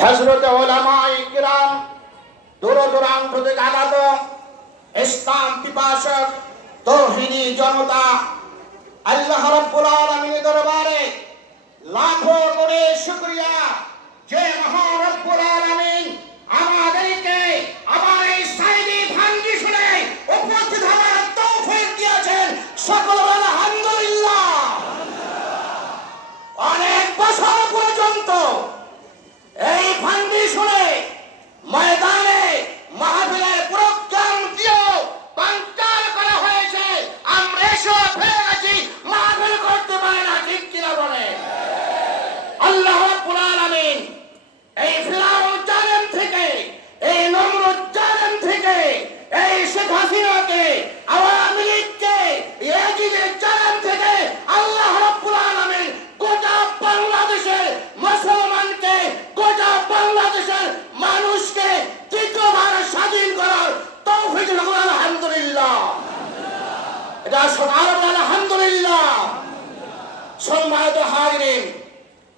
হজরত ওলামাই কিরাম দূর দূরান্ত থেকে আগত ইসলাম পিপাসক তৌহিদি জনতা আল্লাহ রাব্বুল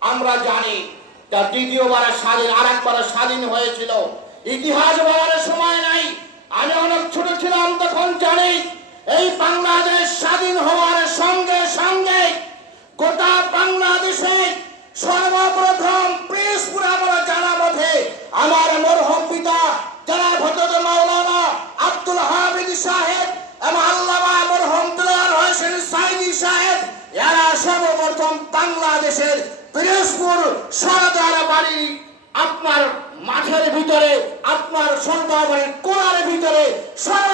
আমরা জানি তার দ্বিতীয়বার স্বাধীন আর একবার স্বাধীন হয়েছিল। ইতিহাস বলার সময় নাই। আমি অনেক জানি এই বাংলাদেশ স্বাধীন হওয়ার সঙ্গে সঙ্গে গোটা বাংলাদেশে সর্বপ্রথম প্রেসপুর আমরা জানা মধ্যে আমার মরহম পিতা যারা ভদ্র মাওলানা আব্দুল হামিদ সাহেব এবং আল্লামা মরহম দুলার হোসেন সাইদি সাহেব, এরা সর্বপ্রথম বাংলাদেশের পিরোজপুর সরদার বাড়ি আপনার মাঠের ভিতরে, আপনার সরদার বাড়ির কোরআর ভিতরে কোরআন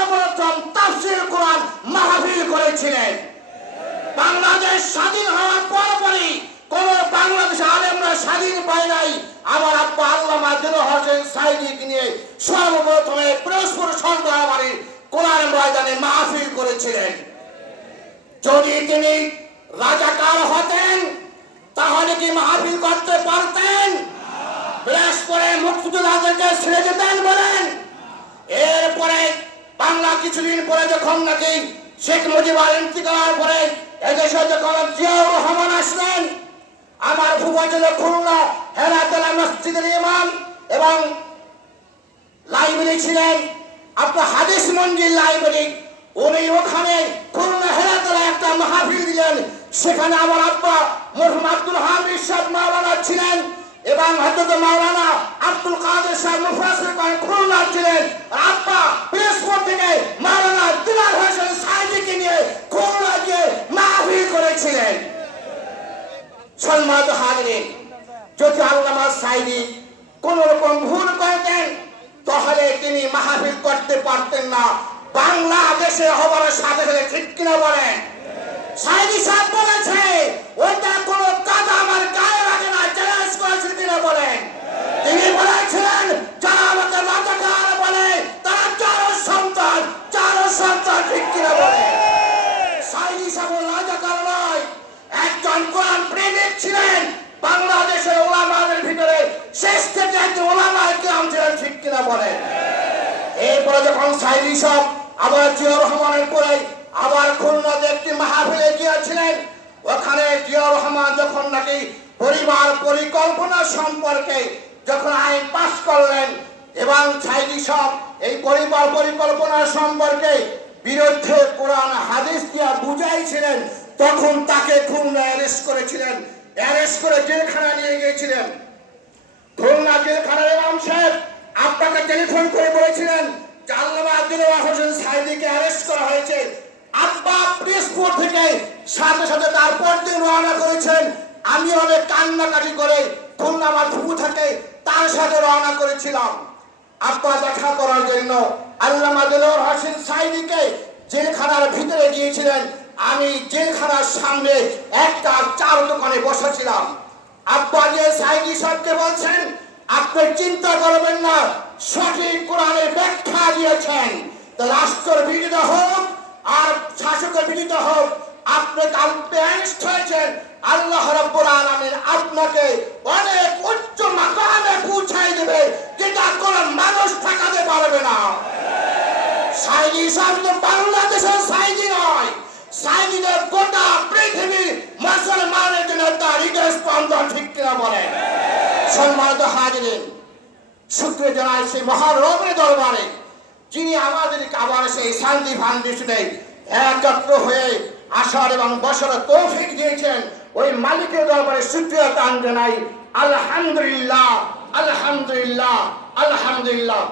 করেছিলেন বাংলাদেশ স্বাধীন হওয়ার পরপরই কোন বাংলাদেশ আলেমরা স্বাধীন পায় নাই। আমার আব্বা আল্লাহ মাজিদ হোসেন সাইদিকে নিয়ে সর্বপ্রথমে পিরোজপুর সরদার কোরআন ময়দানে মাহফিল করেছিলেন। যদি তিনি রাজাকার হতেন, তাহলে কি মাহফিল করতে পারতেন? বিরাজ করে মুক্তিযোদ্ধাদেরকে ছেড়ে যেতেন বলেন। এরপরে বাংলা কিছুদিন পরে যখন নাকি শেখ মুজিবুর ইন্তিকালের পরে এদেশে যখন জিয়াউর রহমান আসলেন, আমার ফুফা খুলনা হেরাতলা মসজিদের ইমাম এবং লাইব্রেরি ছিলেন আপনার হাদিস মঞ্জিল লাইব্রেরি, উনি ওখানে খুলনা হেরাতলা একটা মাহফিল দিলেন। সেখানে আমার আব্বা মরহুম আব্দুল হামিদ সাহেব মাওলানা ছিলেন এবং হযরত মাওলানা আব্দুল কাদের সাহেব কোরআন খুলনা ছিলেন। আব্বা পিরোজপুর থেকে মাওলানা দিলার হোসেন সাইদিকে নিয়ে খুলনা গিয়ে মাহফিল করেছিলেন সম্মানিত হাজিরিন যদি আল্লামা সাইদি কোন রকম ভুল করতেন, তাহলে তিনি মাহফিল করতে পারতেন না। বাংলাদেশে হবার সাথে সাথে ঠিক কিনা বলেন? সাইদি সাহেব যখন সাইদি সব আবার জিয়াউর রহমানের পরে আবার খুলনাতে একটি মাহফিলে গিয়েছিলেন। ওখানে জিয়াউর রহমান যখন নাকি পরিবার পরিকল্পনা সম্পর্কে যখন আইন পাশ করলেন, এবং সাইদি সব এই পরিবার পরিকল্পনা সম্পর্কে বিরুদ্ধে কোরআন, হাদিস দিয়া বুঝাইছিলেন, তখন তাকে খুলনা অ্যারেস্ট করেছিলেন। অ্যারেস্ট করে জেলখানা নিয়ে গিয়েছিলেন। খুলনা জেলখানার ইমাম সাহেব আপনাকে টেলিফোন করে বলেছিলেন আল্লামা হোসেন সাইদিকে অ্যারেস্ট করা হয়েছে। আব্বা প্রেসপোর্ট থেকে সাথে সাথে তারপর দিন রওনা করেছেন। আমি অনেক কান্নাকাটি করে খুলনা আমার ফুপু থাকে তার সাথে রওনা করেছিলাম। আব্বা দেখা করার জন্য আল্লামা দিলর হোসেন সাইদিকে জেলখানার ভিতরে গিয়েছিলেন। আমি জেলখানার সামনে একটা চার দোকানে বসেছিলাম। আব্বা যে সাইদি সাহেবকে বলছেন আপনি চিন্তা করবেন না, সঠিক কোরআনের ব্যাখ্যা দিয়েছেন। রাষ্ট্রের বিরোধিতা হোক আর শাসকের বিরোধিতা হোক, আপনি কাল ব্যারিস্ট হয়েছেন, আল্লাহ রাব্বুল আলামিন আপনাকে অনেক উচ্চ মাকামে পৌঁছাই দেবে, যেটা কোনো মানুষ ঠেকাতে পারবে না। সাহেব তো বাংলাদেশের সাইদি নয় সাইদিদের গোটা পৃথিবীর মুসলমানের জন্য তার হৃদয় স্পন্দন ঠিক কিনা বলেন। সম্মানিত হাজিরেন শুক্রে জানাই সেই মহারবের দরবারে, যিনি আমাদেরকে আবার সেই শান্তি ফাউন্ডেশনে একত্র হয়ে আসার এবং বসার তৌফিক দিয়েছেন। ওই মালিকের দরবারে শুক্রিয়া তান জানাই, আলহামদুলিল্লাহ আলহামদুলিল্লাহ আলহামদুলিল্লাহ।